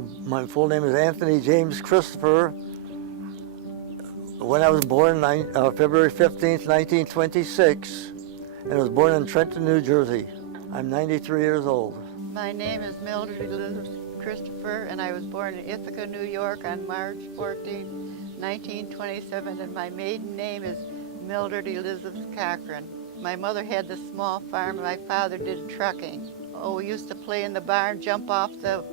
My full name is Anthony James Christopher. When I was born, February 15th, 1926, and I was born in Trenton, New Jersey. I'm 93 years old. My name is Mildred Elizabeth Christopher, and I was born in Ithaca, New York on March 14, 1927, and my maiden name is Mildred Elizabeth Cochran. My mother had this small farm, and my father did trucking. Oh, we used to play in the barn, jump off the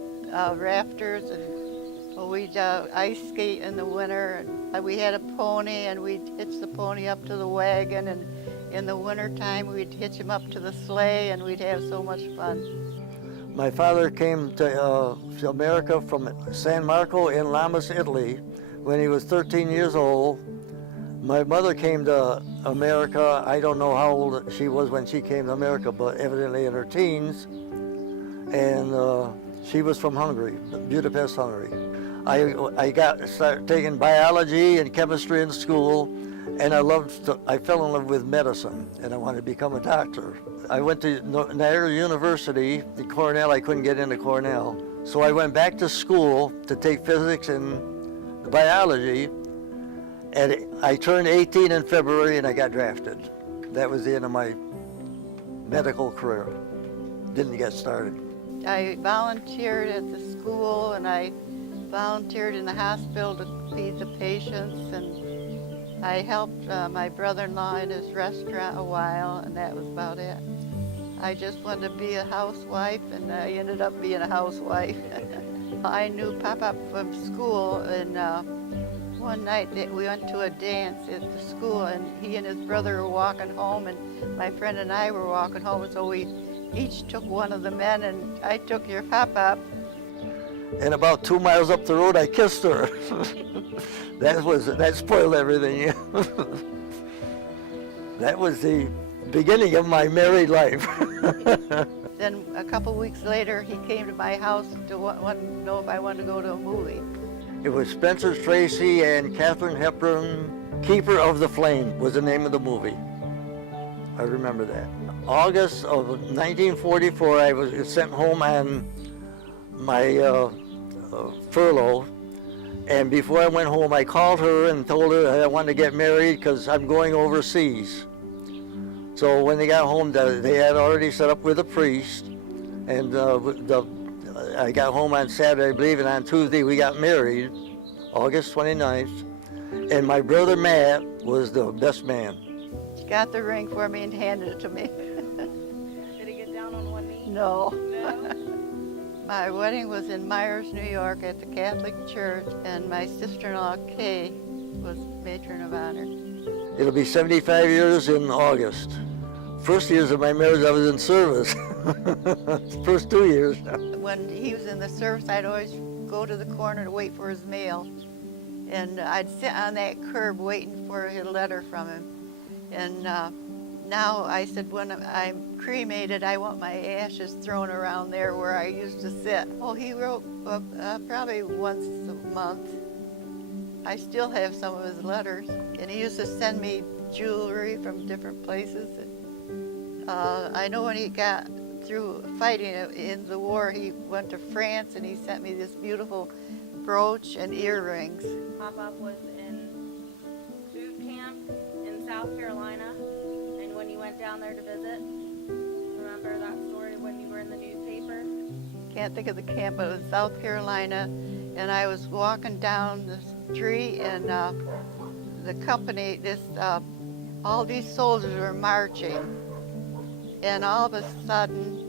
rafters, and we'd ice skate in the winter. And we had a pony, and we'd hitch the pony up to the wagon, and in the wintertime we'd hitch him up to the sleigh, and we'd have so much fun. My father came to America from San Marco in Lamas, Italy, when he was 13 years old. My mother came to America. I don't know how old she was when she came to America, but evidently in her teens. And she was from Hungary, Budapest, Hungary. I started taking biology and chemistry in school, and I fell in love with medicine, and I wanted to become a doctor. I went to Niagara University, the Cornell. I couldn't get into Cornell. So I went back to school to take physics and biology, and I turned 18 in February and I got drafted. That was the end of my medical career. Didn't get started. I volunteered at the school, and I volunteered in the hospital to feed the patients, and I helped my brother-in-law in his restaurant a while, and that was about it. I just wanted to be a housewife, and I ended up being a housewife. I knew Pop-Up from school, and one night we went to a dance at the school, and he and his brother were walking home, and my friend and I were walking home, and so we each took one of the men, and I took your Pop-Up. And about 2 miles up the road, I kissed her. That spoiled everything. That was the beginning of my married life. Then a couple weeks later, he came to my house to want to know if I wanted to go to a movie. It was Spencer Tracy and Katharine Hepburn. Keeper of the Flame was the name of the movie. I remember that. August of 1944, I was sent home on my furlough. And before I went home, I called her and told her I wanted to get married because I'm going overseas. So when they got home, they had already set up with a priest. And I got home on Saturday, I believe, and on Tuesday we got married, August 29th. And my brother Matt was the best man. She got the ring for me and handed it to me. Did he get down on one knee? No. No? My wedding was in Myers, New York at the Catholic Church, and my sister-in-law, Kay, was matron of honor. It'll be 75 years in August. First years of my marriage, I was in service. First 2 years. When he was in the service, I'd always go to the corner to wait for his mail. And I'd sit on that curb waiting for a letter from him. And now I said, when I'm cremated, I want my ashes thrown around there where I used to sit. Oh, he wrote probably once a month. I still have some of his letters. And he used to send me jewelry from different places. I know when he got through fighting in the war, he went to France and he sent me this beautiful brooch and earrings. Pop-Up was in boot camp in South Carolina, and when you went down there to visit, remember that story when you were in the newspaper? Can't think of the camp, but it was South Carolina, and I was walking down the street, and the company, all these soldiers were marching, and all of a sudden,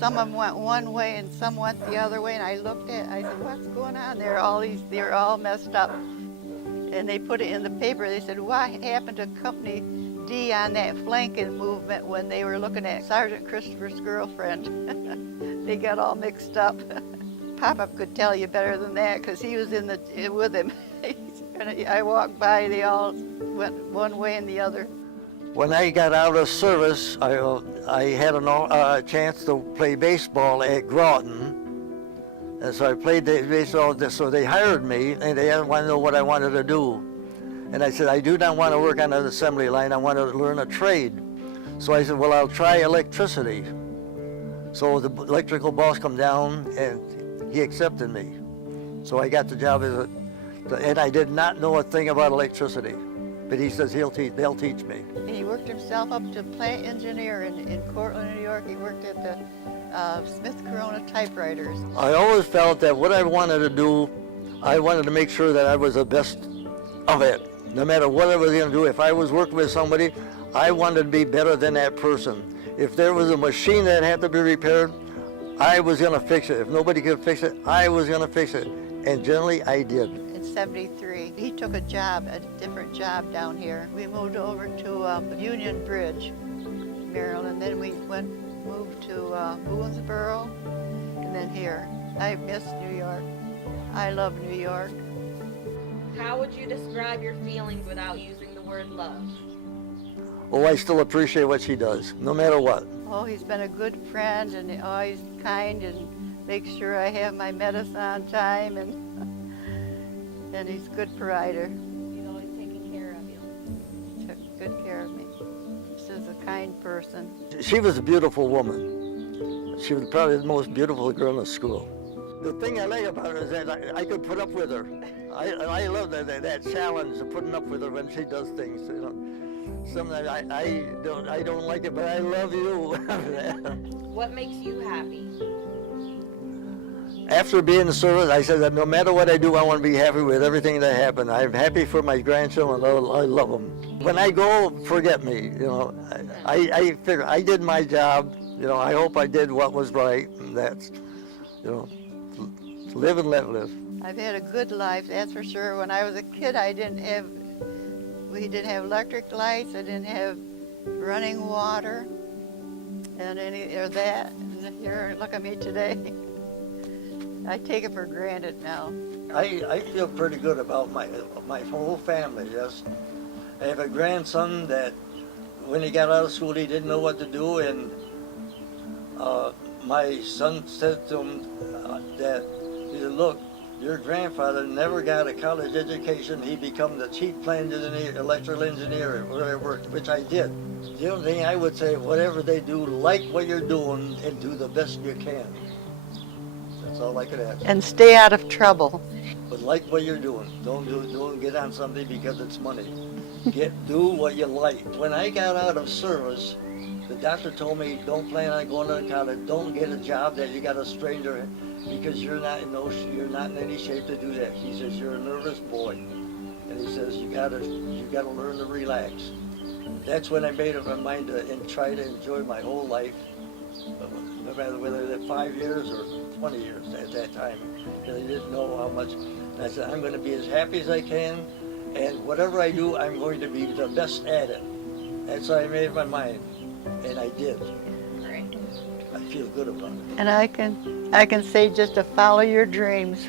some of them went one way and some went the other way, and I looked at it, I said, what's going on? They're all messed up. And they put it in the paper. They said, what happened to Company D on that flanking movement when they were looking at Sergeant Christopher's girlfriend? They got all mixed up. Pop-Up could tell you better than that because he was with him. I walked by, they all went one way and the other. When I got out of service, I had a chance to play baseball at Groton. And so I played baseball, so they hired me, and they wanted to know what I wanted to do. And I said, I do not want to work on an assembly line, I want to learn a trade. So I said, well, I'll try electricity. So the electrical boss come down, and he accepted me. So I got the job and I did not know a thing about electricity. But he says they'll teach me. He worked himself up to plant engineer in Cortland, New York. He worked at the Smith Corona typewriters. I always felt that what I wanted to do, I wanted to make sure that I was the best of it. No matter what I was going to do, if I was working with somebody, I wanted to be better than that person. If there was a machine that had to be repaired, I was going to fix it. If nobody could fix it, I was going to fix it. And generally, I did. In '73, he took a different job down here. We moved over to Union Bridge, Maryland. Then we moved to Boonesboro, and then here. I miss New York. I love New York. How would you describe your feelings without using the word love? Oh, I still appreciate what she does, no matter what. Oh, he's been a good friend and always kind and makes sure I have my medicine on time, and he's a good provider. He's always taking care of you. He took good care of me. He's just a kind person. She was a beautiful woman. She was probably the most beautiful girl in the school. The thing I like about her is that I could put up with her. I love that challenge of putting up with her when she does things. You know, sometimes I don't like it, but I love you. What makes you happy? After being in the service, I said that no matter what I do, I want to be happy with everything that happened. I'm happy for my grandchildren. I love them. When I go, forget me. You know, I figure I did my job. You know, I hope I did what was right. And that's, you know, live and let live. I've had a good life, that's for sure. When I was a kid, we didn't have electric lights. I didn't have running water, and that. And here, look at me today. I take it for granted now. I feel pretty good about my whole family, yes. I have a grandson that when he got out of school, he didn't know what to do, and my son said to him that, he said, look, your grandfather never got a college education. He became the chief plant engineer, electrical engineer where I worked, which I did. The only thing I would say, whatever they do, like what you're doing and do the best you can. That's all I could ask. And stay out of trouble. But like what you're doing. Don't get on something because it's money. Do what you like. When I got out of service, the doctor told me, don't plan on going to college. Don't get a job that you got a stranger because you're not in any shape to do that. He says you're a nervous boy, and he says you gotta learn to relax. That's when I made up my mind to try to enjoy my whole life, no matter whether it's 5 years or 20 years at that time. I didn't know how much. I said I'm going to be as happy as I can, and whatever I do, I'm going to be the best at it. That's how I made up my mind, and I did. Great. I feel good about it. And I can say just to follow your dreams.